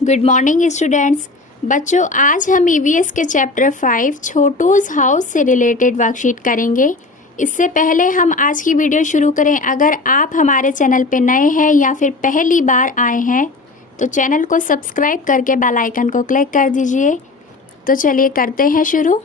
Good morning students. बच्चों, आज हम ईवीएस के चैप्टर 5 छोटूज़ हाउस से रिलेटेड वर्कशीट करेंगे। इससे पहले हम आज की वीडियो शुरू करें, अगर आप हमारे चैनल पर नए हैं या फिर पहली बार आए हैं तो चैनल को सब्सक्राइब करके बेल आइकन को क्लिक कर दीजिए। तो चलिए करते हैं शुरू।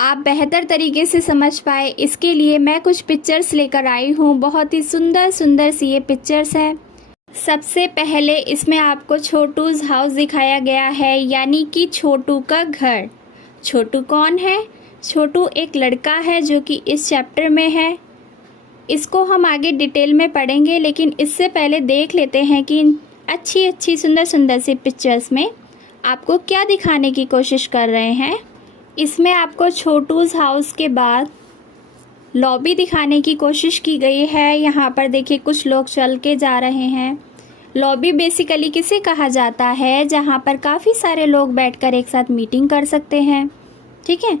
आप बेहतर तरीके से समझ पाए इसके लिए मैं कुछ पिक्चर्स लेकर आई हूँ। बहुत ही सुंदर सुंदर सी ये पिक्चर्स हैं। सबसे पहले इसमें आपको छोटूज़ हाउस दिखाया गया है, यानी कि छोटू का घर। छोटू कौन है? छोटू एक लड़का है जो कि इस चैप्टर में है। इसको हम आगे डिटेल में पढ़ेंगे, लेकिन इससे पहले देख लेते हैं कि अच्छी अच्छी सुंदर सुंदर सी पिक्चर्स में आपको क्या दिखाने की कोशिश कर रहे हैं। इसमें आपको छोटूज़ हाउस के बाद लॉबी दिखाने की कोशिश की गई है। यहाँ पर देखिए कुछ लोग चल के जा रहे हैं। लॉबी बेसिकली किसे कहा जाता है? जहाँ पर काफ़ी सारे लोग बैठकर एक साथ मीटिंग कर सकते हैं, ठीक है।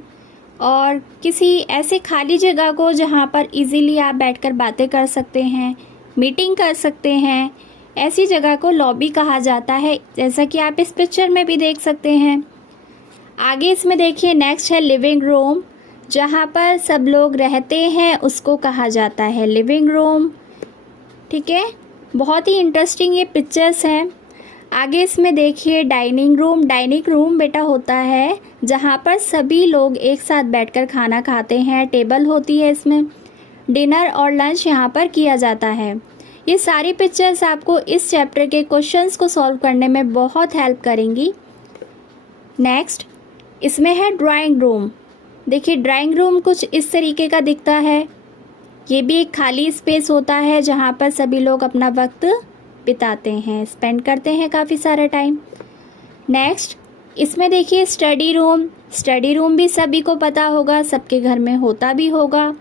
और किसी ऐसे खाली जगह को जहाँ पर इजीली आप बैठकर बातें कर सकते हैं, मीटिंग कर सकते हैं, ऐसी जगह को लॉबी कहा जाता है, जैसा कि आप इस पिक्चर में भी देख सकते हैं। आगे इसमें देखिए नेक्स्ट है लिविंग रूम। जहाँ पर सब लोग रहते हैं उसको कहा जाता है लिविंग रूम, ठीक है। बहुत ही इंटरेस्टिंग ये पिक्चर्स हैं। आगे इसमें देखिए डाइनिंग रूम। डाइनिंग रूम बेटा होता है जहाँ पर सभी लोग एक साथ बैठकर खाना खाते हैं। टेबल होती है, इसमें डिनर और लंच यहाँ पर किया जाता है। ये सारी पिक्चर्स आपको इस चैप्टर के क्वेश्चंस को सॉल्व करने में बहुत हेल्प करेंगी। नेक्स्ट इसमें है ड्राइंग रूम। देखिए ड्राइंग रूम कुछ इस तरीके का दिखता है। ये भी एक खाली स्पेस होता है जहाँ पर सभी लोग अपना वक्त बिताते हैं, स्पेंड करते हैं काफ़ी सारा टाइम। नेक्स्ट इसमें देखिए स्टडी रूम। स्टडी रूम भी सभी को पता होगा, सबके घर में होता भी होगा।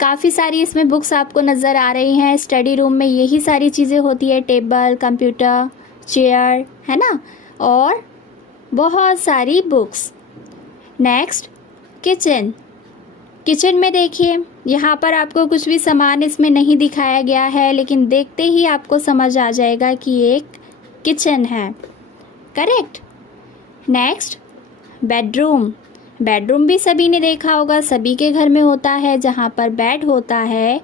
काफ़ी सारी इसमें बुक्स आपको नज़र आ रही हैं। स्टडी रूम में यही सारी चीज़ें होती है, टेबल, कंप्यूटर, चेयर, है ना, और बहुत सारी बुक्स। Next kitchen. किचन में देखिए यहाँ पर आपको कुछ भी सामान इसमें नहीं दिखाया गया है, लेकिन देखते ही आपको समझ आ जाएगा कि एक किचन है, करेक्ट। Next bedroom. बेडरूम भी सभी ने देखा होगा, सभी के घर में होता है, जहाँ पर बेड होता है।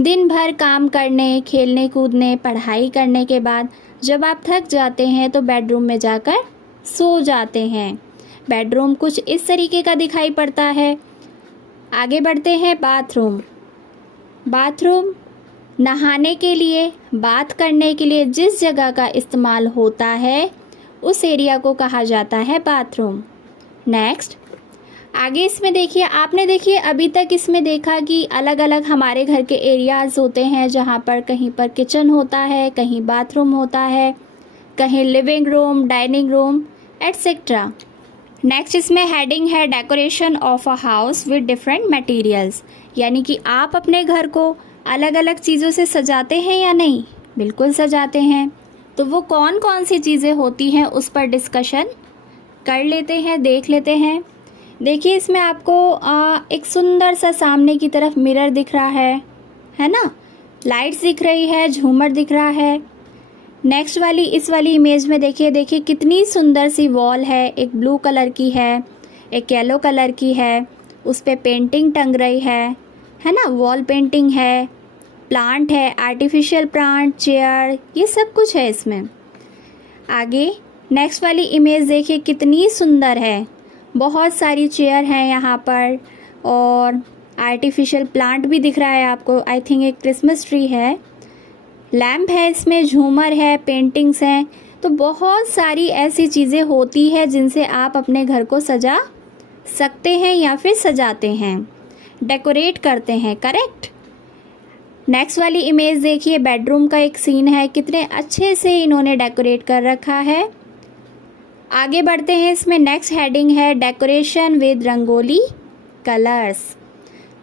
दिन भर काम करने, खेलने कूदने, पढ़ाई करने के बाद जब आप थक जाते हैं तो बेडरूम में जाकर सो जाते हैं। बेडरूम कुछ इस तरीके का दिखाई पड़ता है। आगे बढ़ते हैं बाथरूम। बाथरूम नहाने के लिए, बात करने के लिए जिस जगह का इस्तेमाल होता है उस एरिया को कहा जाता है बाथरूम। नेक्स्ट आगे इसमें देखिए, आपने देखिए अभी तक इसमें देखा कि अलग अलग हमारे घर के एरियाज़ होते हैं, जहाँ पर कहीं पर किचन होता है, कहीं बाथरूम होता है, कहीं living room, dining room, etcetera. Next इसमें हेडिंग है decoration of a house with different materials, यानी कि आप अपने घर को अलग अलग चीज़ों से सजाते हैं या नहीं? बिल्कुल सजाते हैं। तो वो कौन कौन सी चीज़ें होती हैं उस पर डिस्कशन कर लेते हैं, देख लेते हैं। देखिए इसमें आपको एक सुंदर सा सामने की तरफ मिरर दिख रहा है ना, लाइट्स दिख रही है, झूमर दिख रहा है। नेक्स्ट वाली इस वाली इमेज में देखिए कितनी सुंदर सी वॉल है। एक ब्लू कलर की है, एक येलो कलर की है, उस पे पेंटिंग टंग रही है ना, वॉल पेंटिंग है, प्लांट है, आर्टिफिशियल प्लांट, चेयर, ये सब कुछ है इसमें। आगे नेक्स्ट वाली इमेज देखिए कितनी सुंदर है। बहुत सारी चेयर हैं यहाँ पर और आर्टिफिशियल प्लांट भी दिख रहा है आपको। आई थिंक एक क्रिसमस ट्री है, लैम्प है, इसमें झूमर है, पेंटिंग्स हैं। तो बहुत सारी ऐसी चीज़ें होती है जिनसे आप अपने घर को सजा सकते हैं या फिर सजाते हैं, डेकोरेट करते हैं, करेक्ट। नेक्स्ट वाली इमेज देखिए बेडरूम का एक सीन है, कितने अच्छे से इन्होंने डेकोरेट कर रखा है। आगे बढ़ते हैं, इसमें नेक्स्ट हेडिंग है डेकोरेशन विद रंगोली कलर्स।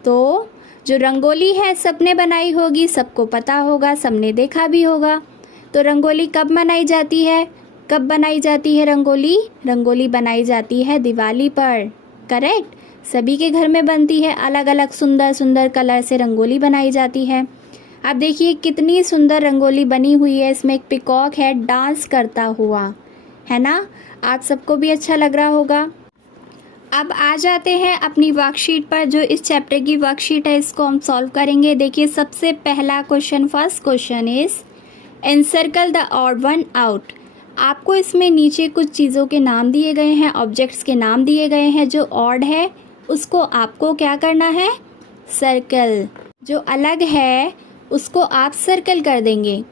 तो जो रंगोली है सबने बनाई होगी, सबको पता होगा, सबने देखा भी होगा। तो रंगोली कब बनाई जाती है? कब बनाई जाती है रंगोली? रंगोली बनाई जाती है दिवाली पर, करेक्ट। सभी के घर में बनती है। अलग अलग सुंदर सुंदर कलर से रंगोली बनाई जाती है। अब देखिए कितनी सुंदर रंगोली बनी हुई है। इसमें एक पिकॉक है डांस करता हुआ, है ना। आप सबको भी अच्छा लग रहा होगा। अब आ जाते हैं अपनी वर्कशीट पर। जो इस चैप्टर की वर्कशीट है इसको हम सॉल्व करेंगे। देखिए सबसे पहला question, first question is encircle the odd one out. आपको इसमें नीचे कुछ चीज़ों के नाम दिए गए हैं, ऑब्जेक्ट्स के नाम दिए गए हैं। जो ऑड है उसको आपको क्या करना है, सर्कल। जो अलग है उसको आप सर्कल कर देंगे।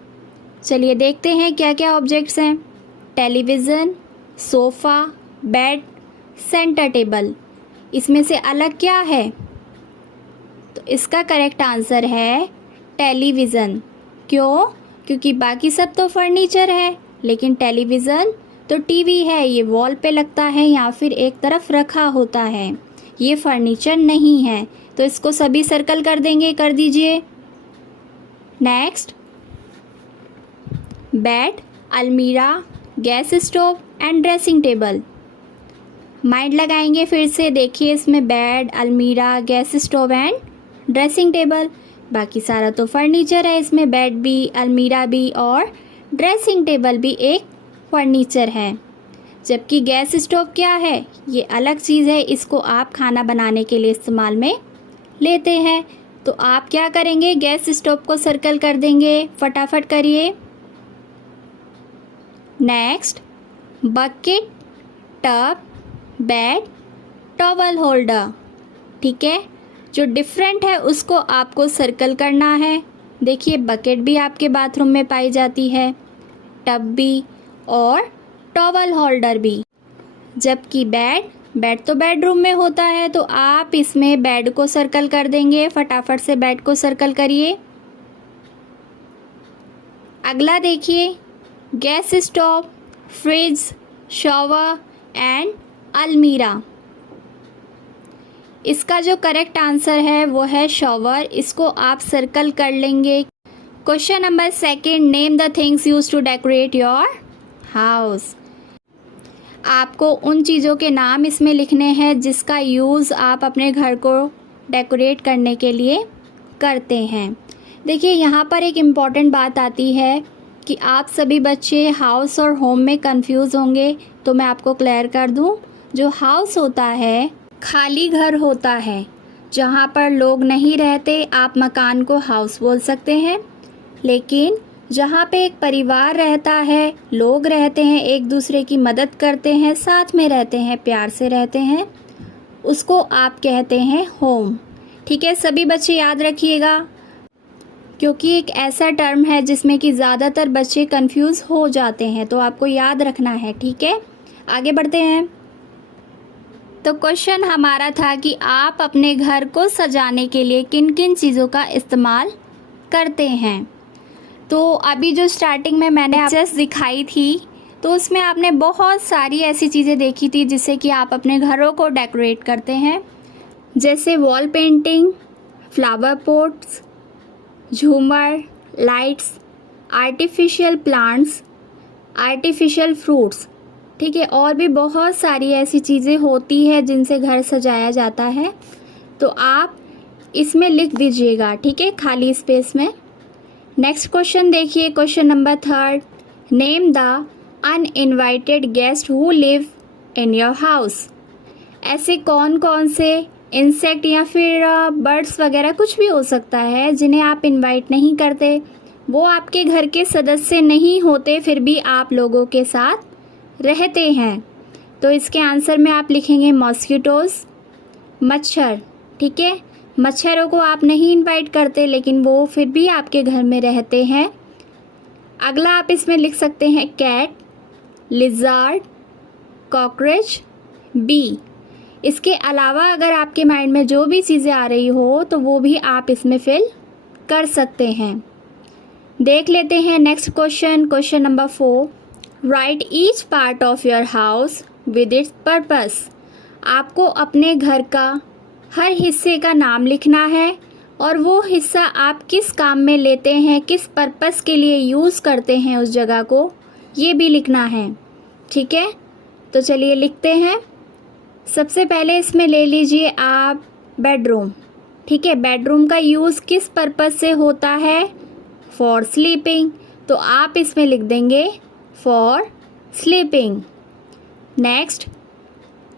चलिए देखते हैं क्या क्या ऑब्जेक्ट्स हैं। Television, sofa, bed, centre table. इसमें से अलग क्या है, तो इसका करेक्ट आंसर है टेलीविज़न। क्यों? क्योंकि बाकी सब तो फर्नीचर है, लेकिन टेलीविज़न तो टीवी है, ये वॉल पे लगता है या फिर एक तरफ रखा होता है, ये फर्नीचर नहीं है। तो इसको सभी सर्कल कर देंगे, कर दीजिए। नेक्स्ट, बेड, अलमीरा, gas stove and dressing table. Mind लगाएंगे फिर से। देखिए इसमें बेड, अलमीरा, gas stove and dressing table, बाकी सारा तो फर्नीचर है। इसमें बेड भी, अलमीरा भी और ड्रेसिंग टेबल भी एक फर्नीचर है। जबकि गैस स्टोव क्या है, ये अलग चीज़ है, इसको आप खाना बनाने के लिए इस्तेमाल में लेते हैं। तो आप क्या करेंगे, गैस स्टोव को सर्कल कर देंगे। फटाफट करिए। Next, bucket, tub, bed, towel holder. ठीक है, जो डिफरेंट है उसको आपको सर्कल करना है। देखिए बकेट भी आपके बाथरूम में पाई जाती है, टब भी और टॉवल होल्डर भी। जबकि बेड तो बेडरूम में होता है, तो आप इसमें बेड को सर्कल कर देंगे। फटाफट से बेड को सर्कल करिए। अगला देखिए, gas stove, fridge, shower and अलमीरा। इसका जो करेक्ट आंसर है वो है शॉवर। इसको आप सर्कल कर लेंगे। Question number second, name the things used to decorate your house. आपको उन चीज़ों के नाम इसमें लिखने हैं जिसका यूज़ आप अपने घर को डेकोरेट करने के लिए करते हैं। देखिए यहाँ पर एक इम्पॉर्टेंट बात आती है कि आप सभी बच्चे हाउस और होम में कंफ्यूज होंगे, तो मैं आपको क्लियर कर दूं। जो हाउस होता है खाली घर होता है, जहाँ पर लोग नहीं रहते, आप मकान को हाउस बोल सकते हैं। लेकिन जहाँ पे एक परिवार रहता है, लोग रहते हैं, एक दूसरे की मदद करते हैं, साथ में रहते हैं, प्यार से रहते हैं, उसको आप कहते हैं होम। ठीक है, सभी बच्चे याद रखिएगा, क्योंकि एक ऐसा टर्म है जिसमें कि ज़्यादातर बच्चे कंफ्यूज हो जाते हैं, तो आपको याद रखना है। ठीक है, आगे बढ़ते हैं। तो क्वेश्चन हमारा था कि आप अपने घर को सजाने के लिए किन किन चीज़ों का इस्तेमाल करते हैं। तो अभी जो स्टार्टिंग में मैंने पिक्चर्स दिखाई थी, तो उसमें आपने बहुत सारी ऐसी चीज़ें देखी थी जिससे कि आप अपने घरों को डेकोरेट करते हैं, जैसे वॉल पेंटिंग, फ्लावर पोट्स, झूमर, lights, artificial plants, artificial fruits. ठीक है, और भी बहुत सारी ऐसी चीज़ें होती है जिनसे घर सजाया जाता है। तो आप इसमें लिख दीजिएगा, ठीक है, खाली स्पेस में। नेक्स्ट क्वेश्चन देखिए, question number third, name the uninvited guest who live in your house. ऐसे कौन कौन से इंसेक्ट या फिर बर्ड्स वगैरह कुछ भी हो सकता है जिन्हें आप इनवाइट नहीं करते, वो आपके घर के सदस्य नहीं होते, फिर भी आप लोगों के साथ रहते हैं। तो इसके आंसर में आप लिखेंगे मॉस्किटोज, मच्छर। ठीक है, मच्छरों को आप नहीं इनवाइट करते, लेकिन वो फिर भी आपके घर में रहते हैं। अगला आप इसमें लिख सकते हैं कैट, लिजार्ड, कॉकरोच, बी। इसके अलावा अगर आपके माइंड में जो भी चीज़ें आ रही हो तो वो भी आप इसमें फिल कर सकते हैं। देख लेते हैं next question, question number 4, right each part of your house with its purpose. आपको अपने घर का हर हिस्से का नाम लिखना है और वो हिस्सा आप किस काम में लेते हैं, किस पर्पस के लिए यूज़ करते हैं उस जगह को, ये भी लिखना है। ठीक है, तो चलिए लिखते हैं। सबसे पहले इसमें ले लीजिए आप बेडरूम। ठीक है, बेडरूम का यूज़ किस पर्पज़ से होता है? For sleeping. तो आप इसमें लिख देंगे for sleeping. Next,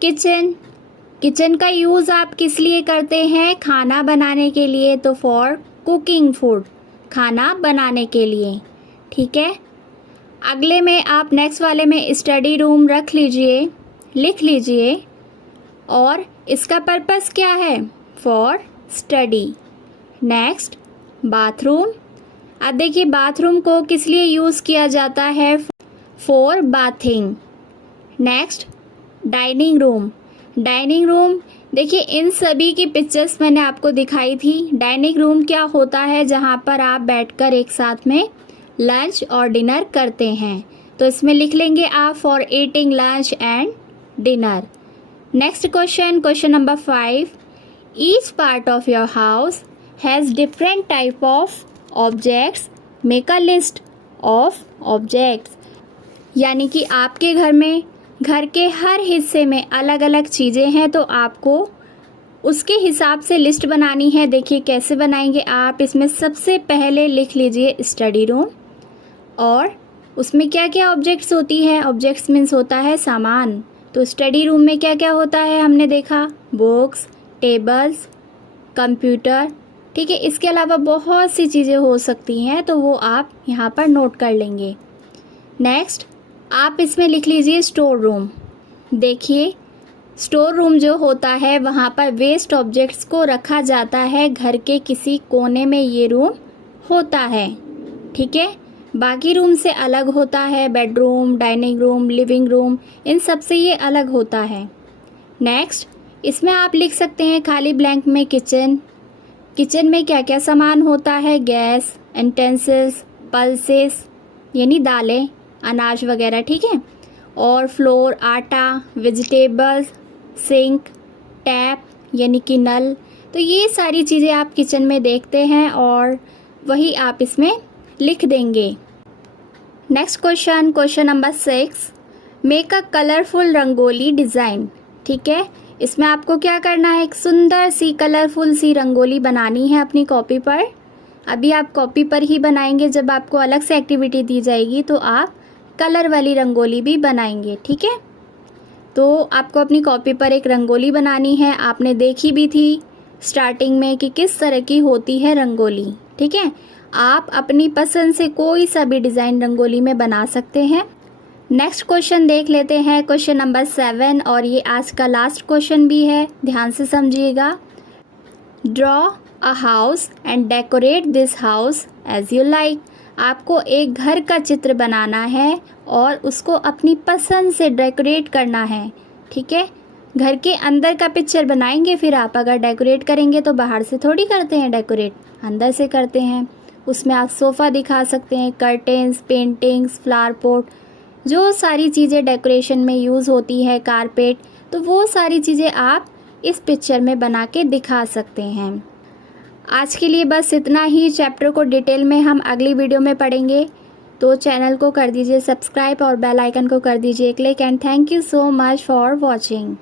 kitchen. Kitchen का यूज़ आप किस लिए करते हैं? खाना बनाने के लिए। तो फॉर कुकिंग फूड, खाना बनाने के लिए। ठीक है, अगले में आप नेक्स्ट वाले में स्टडी रूम रख लीजिए, लिख लीजिए। और इसका पर्पस क्या है? For study. Next, bathroom. अब देखिए बाथरूम को किस लिए यूज़ किया जाता है? For bathing. Next, dining room. Dining room, देखिए इन सभी की पिक्चर्स मैंने आपको दिखाई थी। डाइनिंग रूम क्या होता है? जहाँ पर आप बैठकर एक साथ में लंच और डिनर करते हैं। तो इसमें लिख लेंगे आप for eating lunch and dinner. Next question, question number 5। Each part of your house has different type of objects, make a list of objects. यानी कि आपके घर में घर के हर हिस्से में अलग अलग चीज़ें हैं, तो आपको उसके हिसाब से लिस्ट बनानी है। देखिए कैसे बनाएंगे आप। इसमें सबसे पहले लिख लीजिए स्टडी रूम, और उसमें क्या क्या ऑब्जेक्ट्स होती है? ऑब्जेक्ट्स मीन्स होता है सामान। तो स्टडी रूम में क्या क्या होता है हमने देखा? Books, tables, computer. ठीक है, इसके अलावा बहुत सी चीज़ें हो सकती हैं, तो वो आप यहाँ पर नोट कर लेंगे। नेक्स्ट, आप इसमें लिख लीजिए स्टोर रूम। देखिए स्टोर रूम जो होता है वहाँ पर वेस्ट ऑब्जेक्ट्स को रखा जाता है। घर के किसी कोने में ये रूम होता है। ठीक है, बाकी रूम से अलग होता है। Bedroom, dining room, living room, इन सब से ये अलग होता है। नेक्स्ट, इसमें आप लिख सकते हैं खाली ब्लैंक में किचन। किचन में क्या क्या सामान होता है? गैस, यूटेंसिल्स, पल्सेस यानी दालें, अनाज वगैरह। ठीक है, और फ्लोर, आटा, वेजिटेबल्स, सिंक, टैप यानी कि नल। तो ये सारी चीज़ें आप किचन में देखते हैं और वही आप इसमें लिख देंगे। Next question, question number 6। Make a colourful rangoli design. ठीक है, इसमें आपको क्या करना है? एक सुंदर सी कलरफुल सी रंगोली बनानी है अपनी कॉपी पर। अभी आप कॉपी पर ही बनाएंगे, जब आपको अलग से एक्टिविटी दी जाएगी तो आप कलर वाली रंगोली भी बनाएंगे। ठीक है, तो आपको अपनी कॉपी पर एक रंगोली बनानी है। आपने देखी भी थी स्टार्टिंग में कि किस तरह की होती है रंगोली। ठीक है, आप अपनी पसंद से कोई सा भी डिज़ाइन रंगोली में बना सकते हैं। नेक्स्ट क्वेश्चन देख लेते हैं, क्वेश्चन नंबर 7, और ये आज का लास्ट क्वेश्चन भी है, ध्यान से समझिएगा। Draw a house and decorate this house as you like. आपको एक घर का चित्र बनाना है और उसको अपनी पसंद से डेकोरेट करना है। ठीक है, घर के अंदर का पिक्चर बनाएंगे, फिर आप अगर डेकोरेट करेंगे तो बाहर से थोड़ी करते हैं डेकोरेट, अंदर से करते हैं। उसमें आप सोफ़ा दिखा सकते हैं, कर्टेंस, पेंटिंग्स, फ्लावर पॉट, जो सारी चीज़ें डेकोरेशन में यूज़ होती है, कारपेट, तो वो सारी चीज़ें आप इस पिक्चर में बना के दिखा सकते हैं। आज के लिए बस इतना ही। चैप्टर को डिटेल में हम अगली वीडियो में पढ़ेंगे। तो चैनल को कर दीजिए सब्सक्राइब और बेल आइकन को कर दीजिए click. And thank you so much for watching.